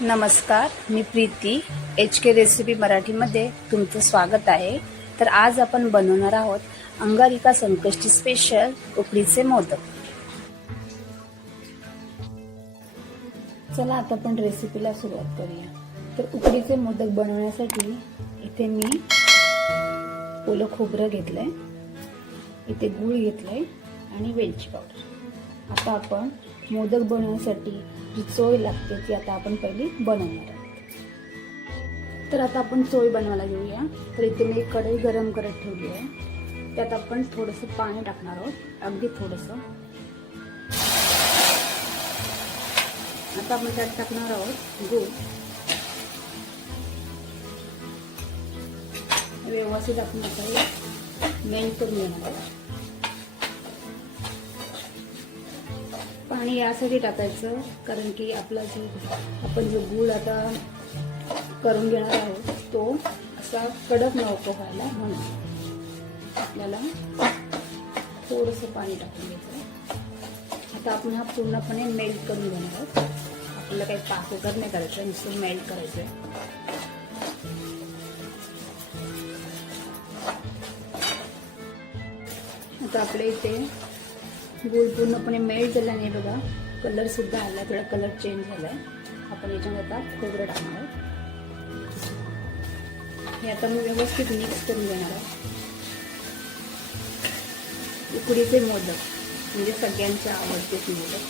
नमस्कार, मी Preeti HK recipe मराठीमध्ये तुमचं स्वागत आहे। तर आज आपण बनवणार आहोत अंगारिका संकष्टी स्पेशल उकडीचे मोदक। चला आता आपण रेसिपीला सुरुवात करूया। तर उकडीचे मोदक बनवण्यासाठी इथे मी ओलं खोबरं घेतलंय, इथे गूळ घेतलंय आणि वेलची पावडर। आता आपण मोदक बनवण्यासाठी जी चोळ लागते ती आता आपण पहिली बनवणार आहोत। तर आता आपण चोळ बनवायला घेऊया। तर इथे मी एक कढई गरम करत ठेवली आहे, त्यात आपण थोडंसं पाणी टाकणार आहोत, अगदी थोडंसं। आता आपण त्यात टाकणार आहोत गूळ। व्यवस्थित आपण आता मेल्ट करून घेणार आहोत। पाणी यासाठी टाकायचं कारण की आपला आपण जो गूळ आता करून घेणार आहोत तो असा कडक नको व्हायला, म्हणून आपल्याला थोडंसं पाणी टाकून घ्यायचं। आता आपण हा पूर्णपणे मेल्ट करून घेणार आहोत। आपल्याला काही पाककर नाही करायचं, नुसतं मेल्ट करायचं आहे। आता आपल्या इथे गूळ पूर्णपणे मेल्ट झाला नाही, बघा कलर सुद्धा आला, थोडा कलर चेंज झालाय। आपण याच्यामध्ये आता खोबरं टाकणार आहोत। हे आता मी व्यवस्थित मिक्स करून घेणार आहे। उकडीचे मोदक म्हणजे सगळ्यांचे आवडते मोदक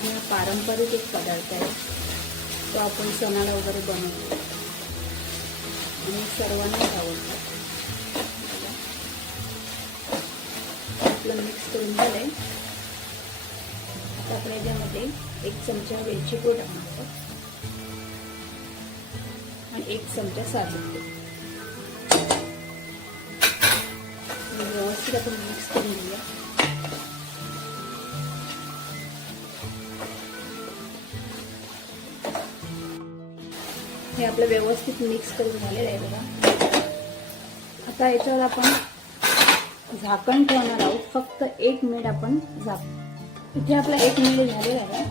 आणि पारंपरिक एक पदार्थ आहे, तो आपण सणाला वगैरे बनवतो आणि सर्वांनाच आवडतो। मिक्स करून झालंय। आता आपण याच्यामध्ये 1 चमचा वेलची पूड टाकणार आहोत आणि 1 चमचा साजूक तूप। व्यवस्थित आपण मिक्स करून घेऊया। हे आपलं व्यवस्थित मिक्स करून झालेलं आहे बघा। आता याच्यावर आपण झाकण ठेवणार आहोत, फक्त 1 मिनिट आपण झाकण। इथे आपला 1 मिनिट झालेला आहे,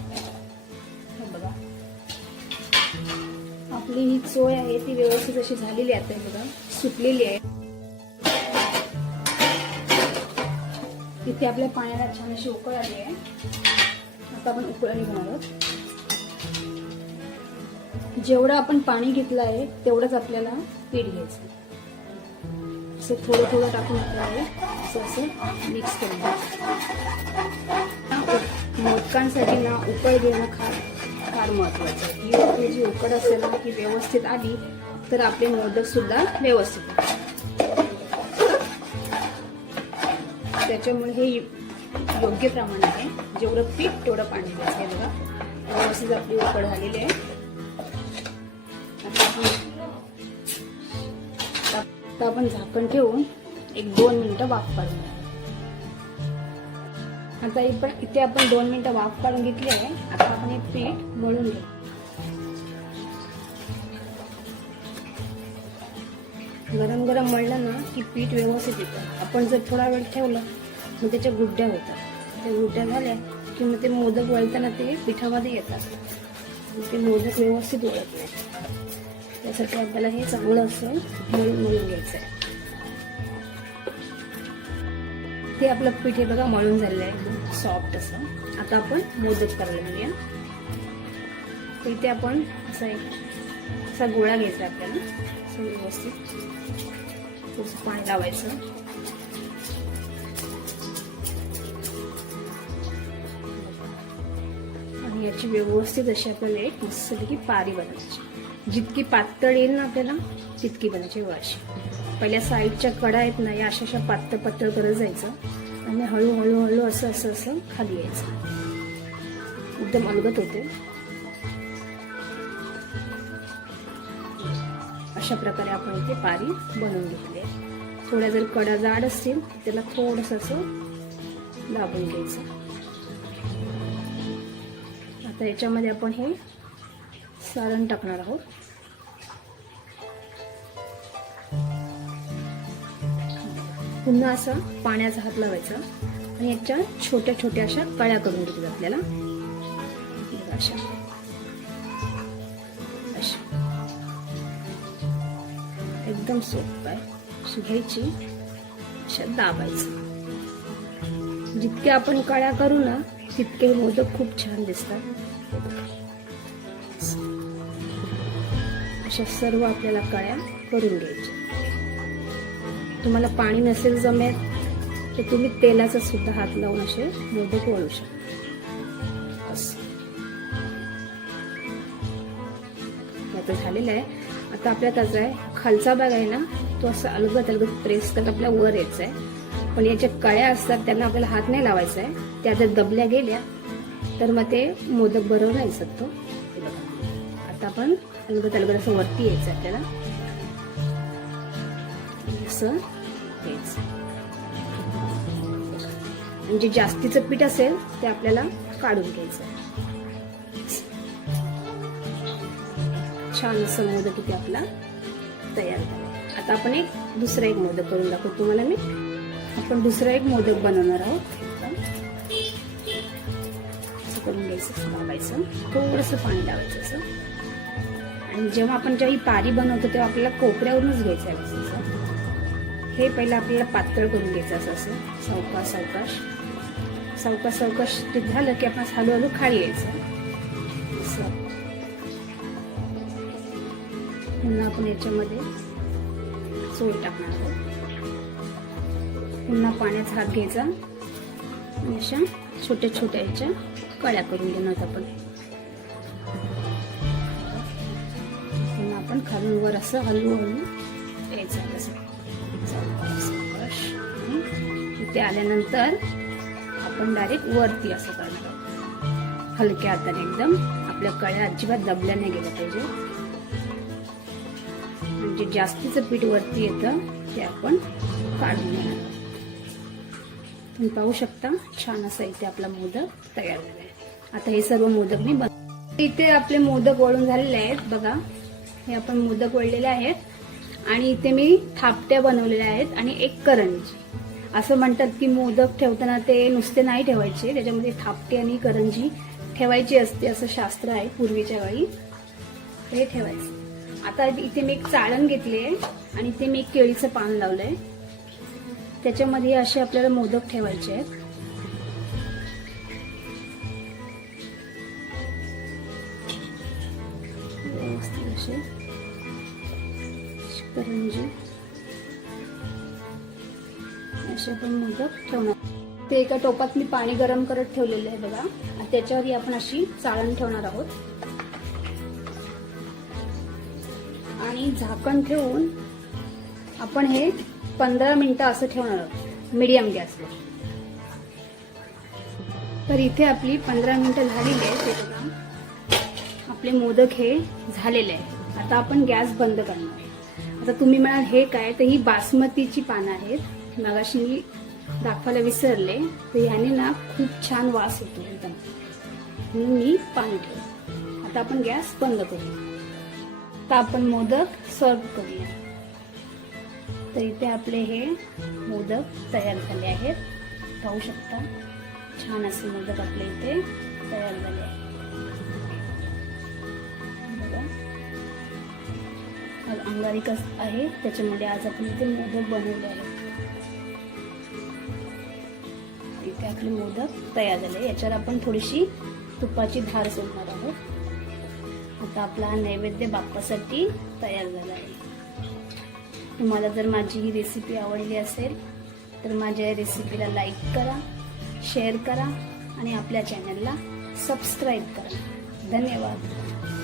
हे बघा आपली ही चोळ आहे ती व्यवस्थित अशी झालेली आहे, बघा सुटलेली आहे। इथे आपल्या पाण्याला छान अशी उकळ आली आहे। आता आपण उकळणी घेणार आहोत। जेवढं आपण पाणी घेतलं आहे तेवढंच आपल्याला पीठ घ्यायचं। असं थोडं थोडं टाकून आपल्याला असं मिक्स करून मोदकांसाठी ना उकळ घेणं फार महत्वाचं आहे। ही आपली जी उकड असेल ना ती व्यवस्थित आली तर आपले मोदक सुद्धा व्यवस्थित होतात। त्याच्यामुळे हे योग्य प्रमाण आहे, जेवढं पीठ तेवढं पाणी द्यायचं। बघा व्यवस्थित आपली उकड झालेली आहे। आता आपण झाकण ठेवून 1-2 मिनिटं वाफ काढून घ्या। आता इथे आपण 2 मिनिटं वाफ काढून घेतली आहे। आता आपण हे पीठ मळून घेऊ। गरम गरम मळलं ना की पीठ व्यवस्थित येतं। आपण जर थोडा वेळ ठेवलं मग त्याच्या गुड्ड्या होतात। त्या गुड्ड्या झाल्या की मग ते मोदक वळताना ते पिठामध्ये येतात, ते मोदक व्यवस्थित वळत नाही। त्यासाठी आपल्याला हे चांगलं असं मळून घ्यायचं आहे। ते आपलं पीठ हे बघा मळून झालेलं आहे, एकदम सॉफ्ट असं। आता आपण मोदक करायला घेऊया। इथे आपण असा गोळा घ्यायचा आपल्याला, असं व्यवस्थित थोडंसं पाणी लावायचं आणि याची व्यवस्थित अशी आपल्याला एक मस्तपैकी पारी बनवायची। जितकी पातळ येईल ना आपल्याला तितकी बनायची वाशी। पहिल्या साईडच्या कडा आहेत ना या अशा पातळ पातळ करत जायचं आणि हळूहळू असं खाली यायचं, एकदम अलगत होते। अशा प्रकारे आपण इथे पारी बनवून घेतली आहे। थोड्या जर कडा जाड असतील त्याला थोडंसं असं दाबून घ्यायचं। आता याच्यामध्ये आपण हे सारण टाकणार आहोत। पुन्हा असं पाण्याचा हात लावायचा आणि याच्या छोट्या छोट्या अशा कळ्या करून घ्यायच्या आपल्याला अशा। एकदम सोपं आहे. अशी घ्यायची, अशा दाबायचं. जितके आपण कळ्या करू ना तितके मोदक खूप छान दिसतात. अशा सर्व आपल्याला कळ्या करून घ्यायच्या. तुम्हाला पाणी नसेल जमेत तर तुम्ही तेलाचा सुद्धा हात लावून असे मोदक वळू शकता. असं आता झालेलं आहे. आता आपल्यात असं आहे, खालचा भाग आहे ना तो असं अलगद अलगद प्रेस करत आपल्या वर यायचा आहे. पण याच्या कळ्या असतात त्यांना आपल्याला हात नाही लावायचा आहे. त्या जर दबल्या गेल्या तर मग ते मोदक बरोबर नाही शकतो. आता आपण अलगद अलगद असं वरती यायचं आपल्याला, असं यायचं. म्हणजे जास्तीचं पीठ असेल ते आपल्याला काढून घ्यायचं. छान असं मोदक इथे आपला तयार झाला. आता आपण दुसरा एक मोदक करून दाखवतो तुम्हाला मी. आपण दुसरा एक मोदक बनवणार आहोत. असं करून घ्यायचं, लावायचं, थोडंसं पाणी लावायचं असं. आणि जेव्हा आपण ही पारी बनवतो तेव्हा आपल्याला कोपऱ्यावरूनच घ्यायचं आहे असं. हे पहिलं आपल्याला पातळ करून घ्यायचं असं असं सावकाश सावकाश सावकाश सावकाश ते झालं की आपण हळूहळू खाली यायचं. पुन्हा आपण याच्यामध्ये चोळ टाकणार आहोत. पुन्हा पाण्याचा हात घ्यायचा आणि अशा छोट्या छोट्या याच्या कळ्या करून घेणार आपण. पुन्हा आपण खालून वर असं हळूहळू यायचं. इथे आल्यानंतर आपण डायरेक्ट वरती असं करणार आहोत. हलक्या हाताने एकदम. आपल्या कळ्या अजिबात दबल्या नाही गेल्या पाहिजे. म्हणजे जास्तीचं पीठ वरती येतं ते आपण काढून घेणार आहोत. तुम्ही पाहू शकता छान असा इथे आपला मोदक तयार झाला आहे. आता हे सर्व मोदक मी इथे आपले मोदक वळून झालेले आहेत बघा. हे आपण मोदक वळलेले आहेत आणि इथे मी थापट्या बनवलेल्या आहेत आणि एक करंजी. असं म्हणतात की मोदक ठेवताना ते नुसते नाही ठेवायचे, त्याच्यामध्ये थापटे आणि करंजी ठेवायची असते असं शास्त्र आहे पूर्वीच्या काळी. हे ठेवायचं. आता इथे मी एक चाळण घेतली आहे आणि इथे मी एक केळीचं पान लावलंय. त्याच्यामध्ये असे आपल्याला मोदक ठेवायचे आहेत. व्यवस्थित असे करंजी असे पण मोदक ठेवणार. ते एका टोपात मी पाणी गरम करत ठेवलेलं आहे बघा. त्याच्यावरही आपण अशी चाळण ठेवणार आहोत आणि झाकण ठेवून आपण हे 15 मिनिटं असं ठेवणार आहोत मीडियम गॅसवर. तर इथे आपली 15 मिनिटं झालेली आहे. ते बघा आपले मोदक हे झालेले आहे. आता आपण गॅस बंद करणार आहे. आता तुम्ही म्हणाल हे काय, तर ही बासमतीची पानं आहेत. मगाशी मी दाखवायला विसरले. तर याने ना खूप छान वास येतो एकदम, म्हणून मी पाणी ठेवलं. आता आपण गॅस बंद करूया. आता आपण मोदक सर्व करूया. तर इथे आपले हे मोदक तयार झाले आहेत. पाहू शकता छान असे मोदक आपले इथे तयार झाले आहेत. अंगारिका आहे त्याच्यामध्ये आज आपण इथे मोदक बनवले आहेत. इथे आपले मोदक तयार झाले. याच्यावर आपण थोडीशी तुपाची धार सोडणार आहोत. आता आपला नैवेद्य बाप्पासाठी तयार झाला आहे. तुम्हाला जर माझी ही रेसिपी आवडली असेल तर माझ्या या रेसिपीला लाईक करा, शेअर करा आणि आपल्या चॅनलला सबस्क्राईब करा. धन्यवाद.